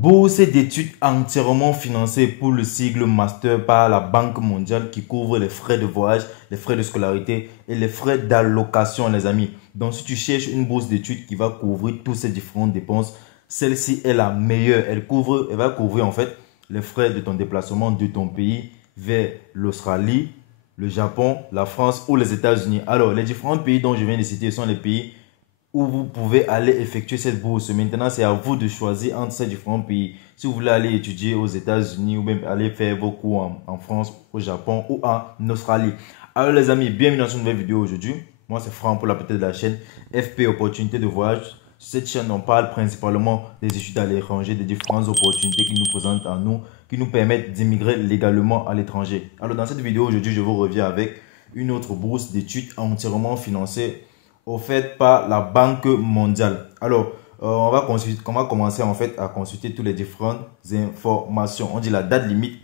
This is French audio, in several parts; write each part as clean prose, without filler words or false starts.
Bourse d'études entièrement financée pour le cycle master par la Banque mondiale qui couvre les frais de voyage, les frais de scolarité et les frais d'allocation, les amis. Donc, si tu cherches une bourse d'études qui va couvrir toutes ces différentes dépenses, celle-ci est la meilleure. Elle va couvrir en fait les frais de ton déplacement de ton pays vers l'Australie, le Japon, la France ou les États-Unis. Alors, les différents pays dont je viens de citer sont les pays où vous pouvez aller effectuer cette bourse. Maintenant, c'est à vous de choisir entre ces différents pays. Si vous voulez aller étudier aux États-Unis ou même aller faire vos cours en France, au Japon ou en Australie. Alors les amis, bienvenue dans une nouvelle vidéo aujourd'hui. Moi, c'est Franck pour la petite de la chaîne FP Opportunités de voyage. Sur cette chaîne, on parle principalement des études à l'étranger, des différentes opportunités qui nous présentent à nous, qui nous permettent d'immigrer légalement à l'étranger. Alors dans cette vidéo aujourd'hui, je vous reviens avec une autre bourse d'études entièrement financée offerte par la Banque mondiale. Alors, on va commencer en fait à consulter toutes les différentes informations. On dit la date limite,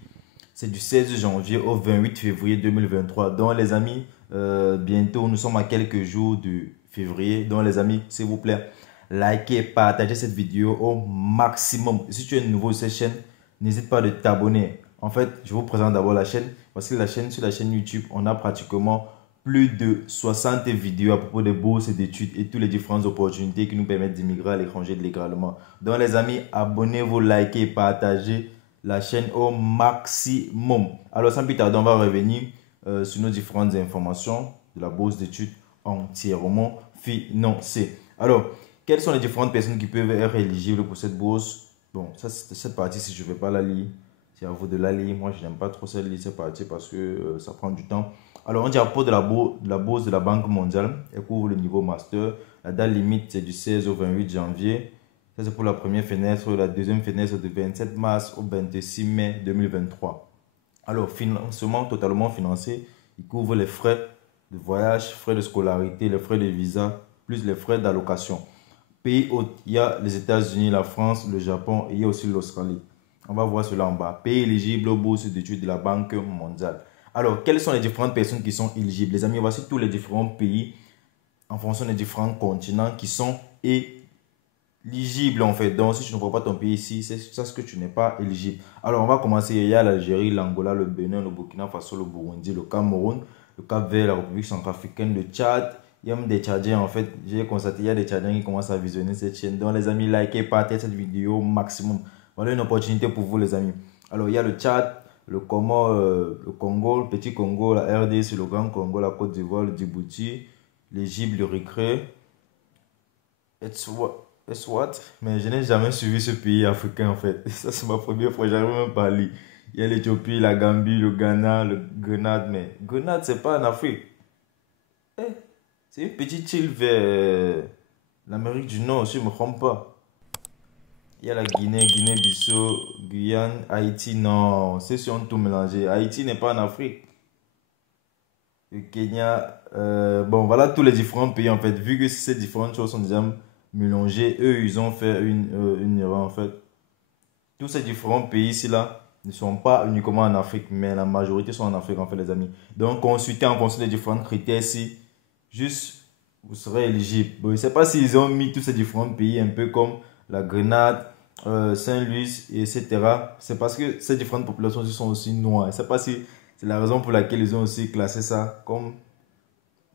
c'est du 16 janvier au 28 février 2023. Donc les amis, bientôt, nous sommes à quelques jours de février. Donc les amis, s'il vous plaît, likez, partagez cette vidéo au maximum. Et si tu es nouveau sur cette chaîne, n'hésite pas de t'abonner. En fait, je vous présente d'abord la chaîne. Parce que sur la chaîne YouTube, on a pratiquement plus de 60 vidéos à propos des bourses d'études et toutes les différentes opportunités qui nous permettent d'immigrer à l'étranger légalement. Donc les amis, abonnez-vous, likez, partagez la chaîne au maximum. Alors sans plus tarder, on va revenir sur nos différentes informations de la bourse d'études entièrement financée. Alors, quelles sont les différentes personnes qui peuvent être éligibles pour cette bourse? Bon, ça, cette partie, si je ne vais pas la lire, c'est à vous de la lire. Moi, je n'aime pas trop cette partie parce que ça prend du temps. Alors, on dit à propos de la bourse de la Banque mondiale. Elle couvre le niveau master. La date limite, c'est du 16 au 28 janvier. Ça, c'est pour la première fenêtre. La deuxième fenêtre, du 27 mars au 26 mai 2023. Alors, financement totalement financé. Il couvre les frais de voyage, frais de scolarité, les frais de visa, plus les frais d'allocation. Pays hôtes, il y a les États-Unis, la France, le Japon et il y a aussi l'Australie. On va voir cela en bas. Pays éligibles aux bourses d'études de la Banque mondiale. Alors, quelles sont les différentes personnes qui sont éligibles? Les amis, voici tous les différents pays en fonction des différents continents qui sont éligibles en fait. Donc, si tu ne vois pas ton pays ici, c'est ça ce que tu n'es pas éligible. Alors, on va commencer. Il y a l'Algérie, l'Angola, le Bénin, le Burkina Faso, le Burundi, le Cameroun, le Cap-Vert, la République centrafricaine, le Tchad. Il y a même des Tchadiens en fait. J'ai constaté qu'il y a des Tchadiens qui commencent à visionner cette chaîne. Donc, les amis, likez, partagez cette vidéo au maximum. Voilà une opportunité pour vous, les amis. Alors, il y a le Tchad, le Congo, le Petit Congo, la RDC, le Grand Congo, la Côte d'Ivoire, le Djibouti, l'Égypte, le Récré, Eswat. Mais je n'ai jamais suivi ce pays africain en fait. Ça, c'est ma première fois, j'arrive même pas à lire. Il y a l'Éthiopie, la Gambie, le Ghana, le Grenade. Mais Grenade, c'est pas en Afrique. Eh, c'est une petite île vers l'Amérique du Nord, si je ne me trompe pas. Il y a la Guinée, Guinée-Bissau, Guyane, Haïti. Non, c'est si on tout mélangé. Haïti n'est pas en Afrique. Le Kenya. Bon, voilà tous les différents pays en fait. Vu que ces différentes choses sont déjà mélangées, eux, ils ont fait une erreur en fait. Tous ces différents pays ici là ne sont pas uniquement en Afrique, mais la majorité sont en Afrique en fait, les amis. Donc, consultez en fonction des différents critères ici. Juste, vous serez éligible. Bon, je ne sais pas s'ils ont mis tous ces différents pays un peu comme la Grenade, Saint-Louis, etc. C'est parce que ces différentes populations sont aussi noires. Je ne sais pas si c'est la raison pour laquelle ils ont aussi classé ça comme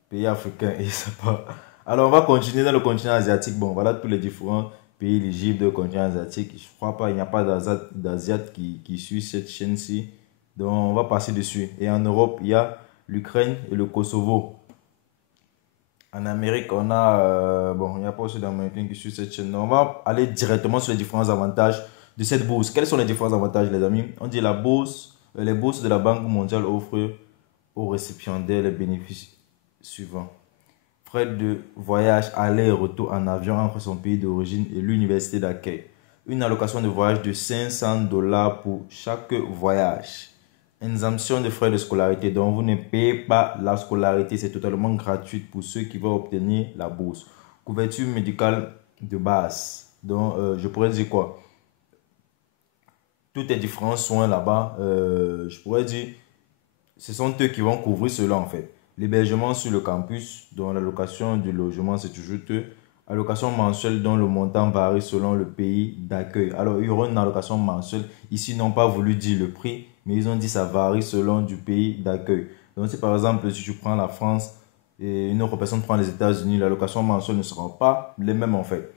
pays africain. Et c'est pas. Alors, on va continuer dans le continent asiatique. Bon, voilà tous les différents pays éligibles du continent asiatique. Je ne crois pas, il n'y a pas d'Asiate qui suit cette chaîne-ci. Donc, on va passer dessus. Et en Europe, il y a l'Ukraine et le Kosovo. En Amérique, on a, bon, il n'y a pas aussi d'Américains qui suivent cette chaîne. Donc, on va aller directement sur les différents avantages de cette bourse. Quels sont les différents avantages, les amis? On dit la bourse, les bourses de la Banque mondiale offrent aux récipiendaires les bénéfices suivants. Frais de voyage aller et retour en avion entre son pays d'origine et l'université d'accueil. Une allocation de voyage de 500 $ pour chaque voyage. Exemption de frais de scolarité. Donc, vous ne payez pas la scolarité. C'est totalement gratuit pour ceux qui vont obtenir la bourse. Couverture médicale de base. Donc, je pourrais dire quoi? Tous les différents soins là-bas, je pourrais dire, ce sont eux qui vont couvrir cela en fait. L'hébergement sur le campus, dont la location du logement, c'est toujours eux. Allocation mensuelle dont le montant varie selon le pays d'accueil. Alors, il y aura une allocation mensuelle. Ici, ils n'ont pas voulu dire le prix, mais ils ont dit ça varie selon du pays d'accueil. Donc, si par exemple, si tu prends la France et une autre personne prend les États-Unis, l'allocation mensuelle ne sera pas les mêmes en fait.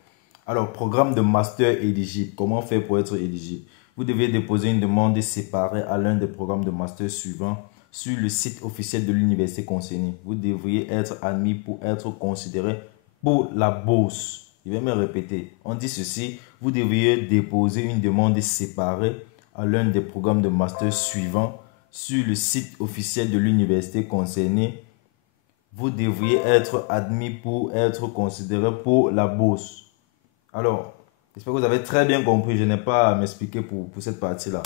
Alors, programme de master éligible. Comment faire pour être éligible? Vous devez déposer une demande séparée à l'un des programmes de master suivants sur le site officiel de l'université concernée. Vous devriez être admis pour être considéré pour la bourse. Je vais me répéter. On dit ceci, vous devriez déposer une demande séparée à l'un des programmes de master suivants sur le site officiel de l'université concernée. Vous devriez être admis pour être considéré pour la bourse. Alors, j'espère que vous avez très bien compris. Je n'ai pas à m'expliquer pour cette partie-là.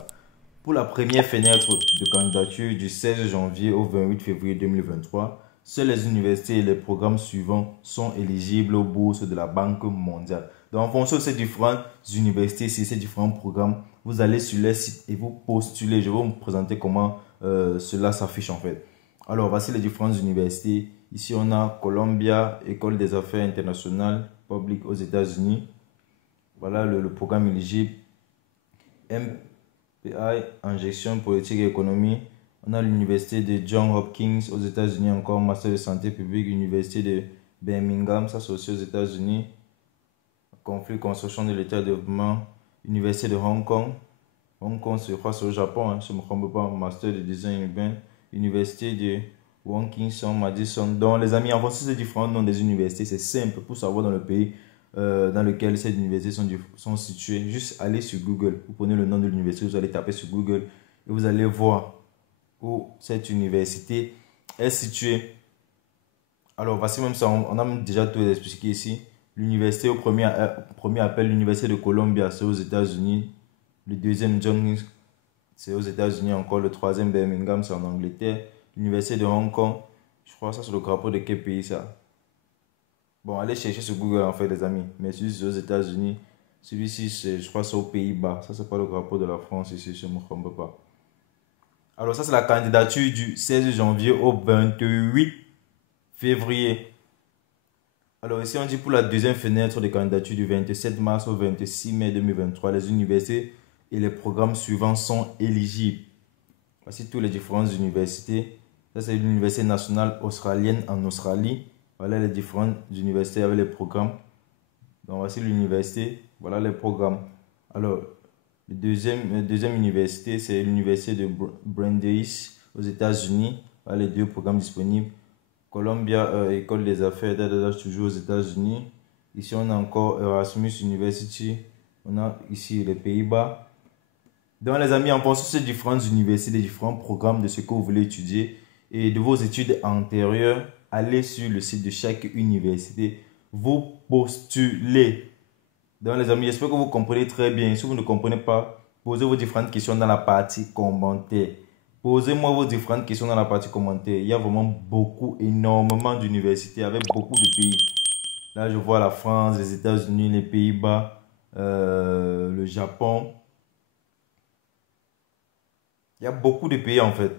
Pour la première fenêtre de candidature du 16 janvier au 28 février 2023, seules les universités et les programmes suivants sont éligibles aux bourses de la Banque mondiale. Donc, en fonction de ces différentes universités, ces différents programmes, vous allez sur les sites et vous postulez. Je vais vous présenter comment cela s'affiche en fait. Alors, voici les différentes universités. Ici, on a Columbia, École des affaires internationales, publique aux États-Unis. Voilà le programme éligible. MPI, injection politique et économie. On a l'université de Johns Hopkins aux États-Unis, encore master de santé publique, université de Birmingham, ça c'est aussi aux États-Unis. Conflit, construction de l'État de développement, université de Hong Kong. Hong Kong, je crois c'est au Japon, hein, je ne me trompe pas, master de design urbain, université de Wilkinson, Madison. Donc les amis, en fonction de ces différents noms des universités, c'est simple pour savoir dans le pays dans lequel ces universités sont situées. Juste aller sur Google, vous prenez le nom de l'université, vous allez taper sur Google et vous allez voir où cette université est située. Alors voici même ça, on a déjà tout expliqué ici. L'université au premier appel, l'université de Columbia, c'est aux États-Unis. Le deuxième, Johns, c'est aux États-Unis encore. Le troisième, Birmingham, c'est en Angleterre. L'université de Hong Kong, je crois que ça c'est le drapeau de quel pays ça? Bon, allez chercher sur Google en fait les amis. Mais celui-ci c'est aux États-Unis. Celui-ci, je crois c'est aux Pays-Bas. Ça c'est pas le drapeau de la France ici, je ne me trompe pas. Alors ça c'est la candidature du 16 janvier au 28 février. Alors ici on dit pour la deuxième fenêtre de candidature du 27 mars au 26 mai 2023, les universités et les programmes suivants sont éligibles. Voici toutes les différentes universités. Ça c'est l'université nationale australienne en Australie. Voilà les différentes universités avec les programmes. Donc voici l'université, voilà les programmes. Alors, la deuxième université, c'est l'université de Brandeis aux États-Unis. Voilà les deux programmes disponibles. Columbia, École des affaires, toujours aux États-Unis. Ici, on a encore Erasmus University. On a ici les Pays-Bas. Donc les amis, en fonction de ces différentes universités, des différents programmes de ce que vous voulez étudier et de vos études antérieures, allez sur le site de chaque université, vous postulez. Donc les amis, j'espère que vous comprenez très bien. Si vous ne comprenez pas, posez vos différentes questions dans la partie commentaires. Posez-moi vos différentes questions dans la partie commentaires. Il y a vraiment beaucoup, énormément d'universités avec beaucoup de pays. Là, je vois la France, les États-Unis, les Pays-Bas, le Japon. Il y a beaucoup de pays en fait.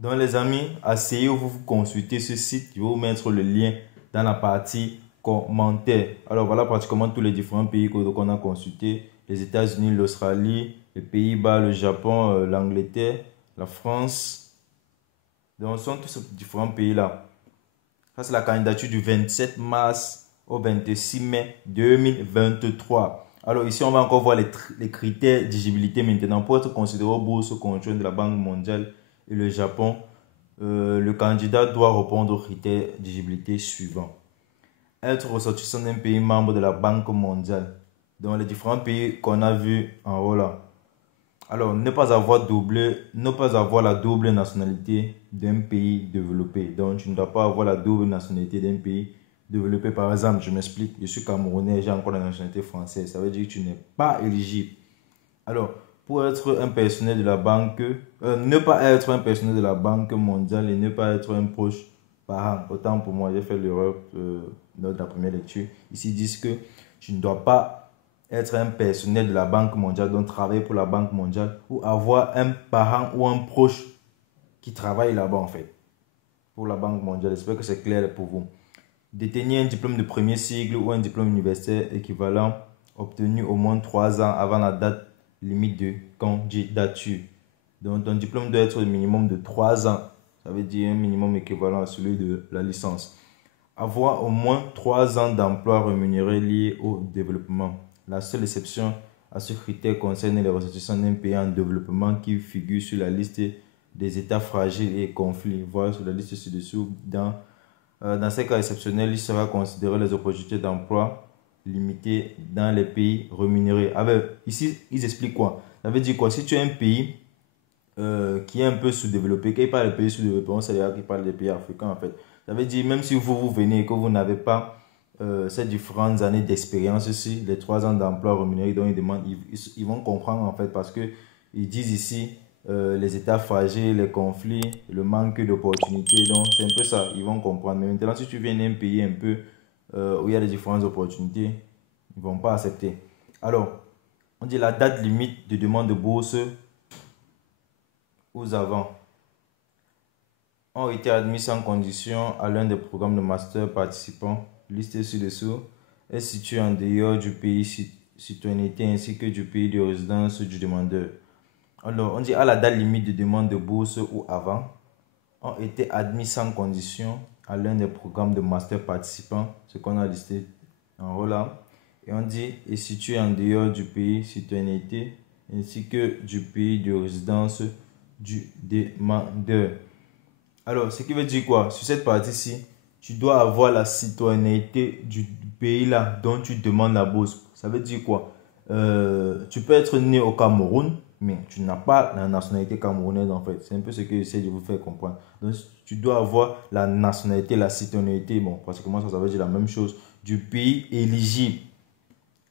Donc les amis, asseyez-vous, vous consultez ce site. Je vais vous mettre le lien dans la partie commentaires. Alors voilà pratiquement tous les différents pays qu'on a consultés. Les États-Unis, l'Australie, les Pays-Bas, le Japon, l'Angleterre, la France. Donc ce sont tous ces différents pays-là. Ça c'est la candidature du 27 mars au 26 mai 2023. Alors ici, on va encore voir les critères d'éligibilité maintenant. Pour être considéré aux bourses conjointes de la Banque mondiale et le Japon, le candidat doit répondre aux critères d'éligibilité suivants. Être ressortissant d'un pays membre de la Banque mondiale. Dans les différents pays qu'on a vus en haut là. Alors, ne pas avoir la double nationalité d'un pays développé. Donc, tu ne dois pas avoir la double nationalité d'un pays développé. Par exemple, je m'explique, je suis camerounais, j'ai encore la nationalité française. Ça veut dire que tu n'es pas éligible. Alors, pour être un personnel de la banque, ne pas être un personnel de la Banque mondiale et ne pas être un proche parent. Autant pour moi, j'ai fait l'erreur lors de la première lecture. Ici, ils disent que tu ne dois pas être un personnel de la Banque mondiale, donc travailler pour la Banque mondiale, ou avoir un parent ou un proche qui travaille là-bas en fait, pour la Banque mondiale. J'espère que c'est clair pour vous. Détenir un diplôme de premier cycle ou un diplôme universitaire équivalent obtenu au moins 3 ans avant la date limite de candidature. Donc, ton diplôme doit être au minimum de 3 ans. Ça veut dire un minimum équivalent à celui de la licence. Avoir au moins 3 ans d'emploi rémunéré lié au développement. La seule exception à ce critère concerne les ressortissants d'un pays en développement qui figurent sur la liste des États fragiles et conflits. Voilà sur la liste ci-dessous. Dans ces cas exceptionnels, il sera considéré les opportunités d'emploi limitées dans les pays rémunérés. Ici, ils expliquent quoi? Ça veut dire quoi? Si tu es un pays qui est un peu sous-développé, quand ils parlent des pays sous-développés, on sait qu'ils parlent des pays africains en fait. Ça veut dire même si vous venez et que vous n'avez pas ces différentes années d'expérience ici, les 3 ans d'emploi rémunéré dont ils demandent, ils vont comprendre en fait parce que ils disent ici les états fragiles, les conflits, le manque d'opportunités. Donc c'est un peu ça, ils vont comprendre. Mais maintenant, si tu viens d'un pays un peu où il y a des différentes opportunités, ils ne vont pas accepter. Alors, on dit la date limite de demande de bourse aux avants ont été admis sans condition à l'un des programmes de master participants listés ci-dessous est situé en dehors du pays citoyenneté ainsi que du pays de résidence du demandeur. Alors, on dit à la date limite de demande de bourse ou avant, ont été admis sans condition à l'un des programmes de master participants, ce qu'on a listé en haut là. Et on dit est situé en dehors du pays citoyenneté ainsi que du pays de résidence du demandeur. Alors, ce qui veut dire quoi? Sur cette partie-ci, tu dois avoir la citoyenneté du pays là dont tu demandes la bourse. Ça veut dire quoi? Tu peux être né au Cameroun, mais tu n'as pas la nationalité camerounaise en fait. C'est un peu ce que j'essaie de vous faire comprendre. Donc, tu dois avoir la nationalité, la citoyenneté, bon, pratiquement ça veut dire la même chose, du pays éligible.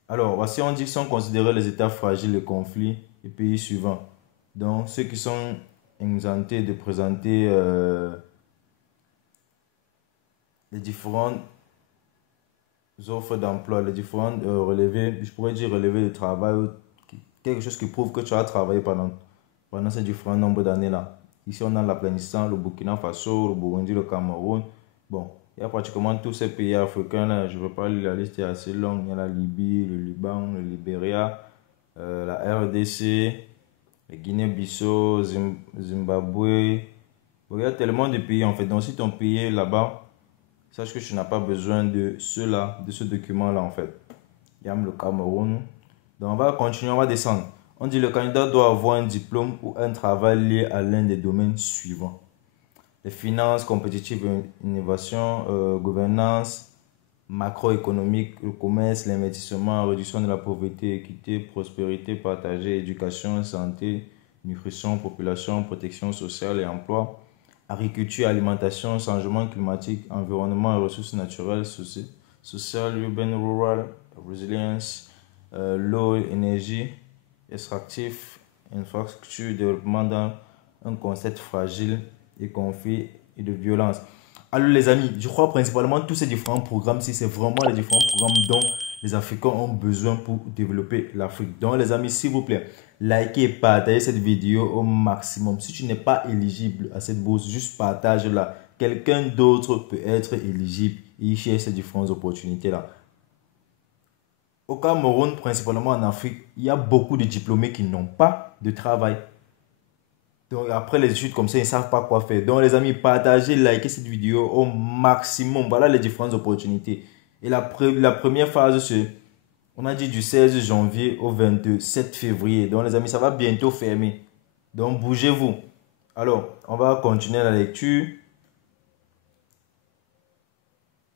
Alors, voici, on dit que sont considérés les états fragiles, les conflits, les pays suivants. Donc, ceux qui sont exemptés de présenter les différentes offres d'emploi, les différentes relevés, je pourrais dire relevés de travail, quelque chose qui prouve que tu as travaillé pendant ces différents nombres d'années là. Ici, on a l'Afghanistan, le Burkina Faso, le Burundi, le Cameroun. Bon, il y a pratiquement tous ces pays africains là. Je ne veux pas lire, la liste est assez longue. Il y a la Libye, le Liban, le Libéria, la RDC, la Guinée-Bissau, Zimbabwe. Bon, il y a tellement de pays en fait. Donc, si ton pays est là-bas, sache que tu n'as pas besoin de cela, de ce document-là en fait. Il y a le Cameroun. Donc, on va continuer, on va descendre. On dit le candidat doit avoir un diplôme ou un travail lié à l'un des domaines suivants. Les finances, compétitives, innovation, gouvernance, macroéconomique, le commerce, l'investissement, réduction de la pauvreté, équité, prospérité partagée, éducation, santé, nutrition, population, protection sociale et emploi, agriculture, alimentation, changement climatique, environnement et ressources naturelles, social, urbain, rural, résilience, l'eau, énergie, extractif, infrastructure, développement dans un concept fragile et conflit et de violence. Alors les amis, je crois principalement tous ces différents programmes, si c'est vraiment les différents programmes dont les Africains ont besoin pour développer l'Afrique. Donc les amis, s'il vous plaît, likez et partagez cette vidéo au maximum. Si tu n'es pas éligible à cette bourse, juste partage-la. Quelqu'un d'autre peut être éligible et il cherche ces différentes opportunités-là. Au Cameroun, principalement en Afrique, il y a beaucoup de diplômés qui n'ont pas de travail. Donc après les études comme ça, ils ne savent pas quoi faire. Donc les amis, partagez, likez cette vidéo au maximum. Voilà les différentes opportunités. Et la première phase, c'est, on a dit du 16 janvier au 27 février. Donc les amis, ça va bientôt fermer. Donc bougez-vous. Alors, on va continuer la lecture.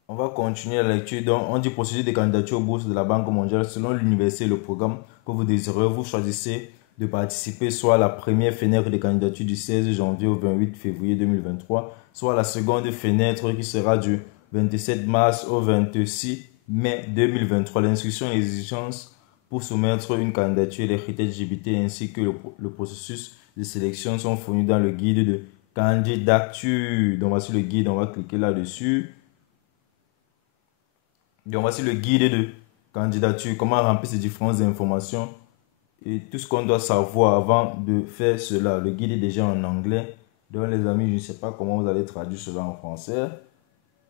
On va continuer la lecture. Donc, on dit procédure de candidature aux bourses de la Banque mondiale. Selon l'université et le programme que vous désirez, vous choisissez de participer soit à la première fenêtre de candidature du 16 janvier au 28 février 2023, soit à la seconde fenêtre qui sera du 27 mars au 26 mai 2023. L'inscription et l'exigence pour soumettre une candidature et les critères d'éligibilité ainsi que le processus de sélection sont fournis dans le guide de candidature. Donc, voici le guide. On va cliquer là-dessus. Donc, voici le guide de candidature, comment remplir ces différentes informations et tout ce qu'on doit savoir avant de faire cela. Le guide est déjà en anglais. Donc, les amis, je ne sais pas comment vous allez traduire cela en français.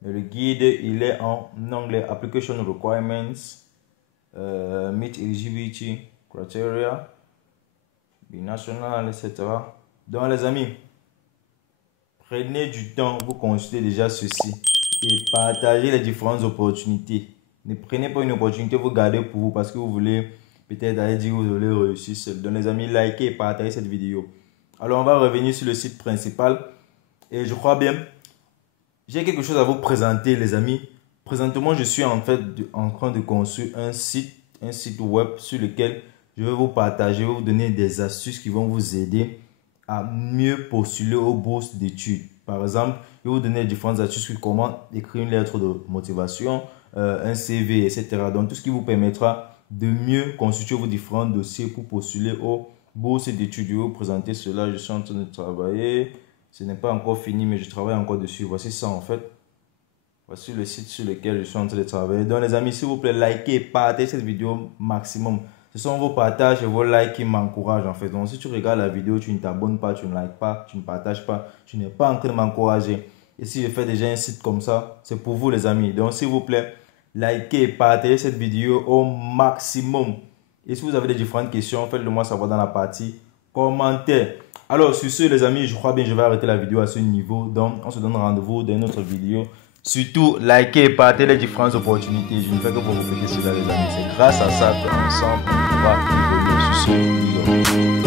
Mais le guide, il est en anglais. Application Requirements, Meet Eligibility Criteria, Binational, etc. Donc les amis, prenez du temps pour consulter déjà ceci et partagez les différentes opportunités. Ne prenez pas une opportunité, vous gardez pour vous parce que vous voulez peut-être aller dire que vous voulez réussir seul. Donc les amis, likez et partagez cette vidéo. Alors on va revenir sur le site principal et je crois bien, j'ai quelque chose à vous présenter les amis. Présentement, je suis en fait en train de construire un site web sur lequel je vais vous partager, vous donner des astuces qui vont vous aider à mieux postuler aux bourses d'études. Par exemple, je vais vous donner différentes astuces sur comment écrire une lettre de motivation, un CV, etc. Donc, tout ce qui vous permettra de mieux constituer vos différents dossiers pour postuler aux bourses d'études. Je vais vous présenter cela. Je suis en train de travailler. Ce n'est pas encore fini, mais je travaille encore dessus. Voici ça en fait. Voici le site sur lequel je suis en train de travailler. Donc les amis, s'il vous plaît, likez et partagez cette vidéo maximum. Ce sont vos partages et vos likes qui m'encouragent en fait. Donc si tu regardes la vidéo, tu ne t'abonnes pas, tu ne likes pas, tu ne partages pas, tu n'es pas en train de m'encourager. Et si je fais déjà un site comme ça, c'est pour vous les amis. Donc s'il vous plaît, likez et partagez cette vidéo au maximum. Et si vous avez des différentes questions, faites-le moi savoir dans la partie commentaires. Alors sur ce les amis, je crois bien que je vais arrêter la vidéo à ce niveau. Donc on se donne rendez-vous dans une autre vidéo. Surtout, likez et partagez les différentes opportunités. Je ne fais que vous répéter cela les amis. C'est grâce à ça qu'ensemble, on va évoluer sur ce video.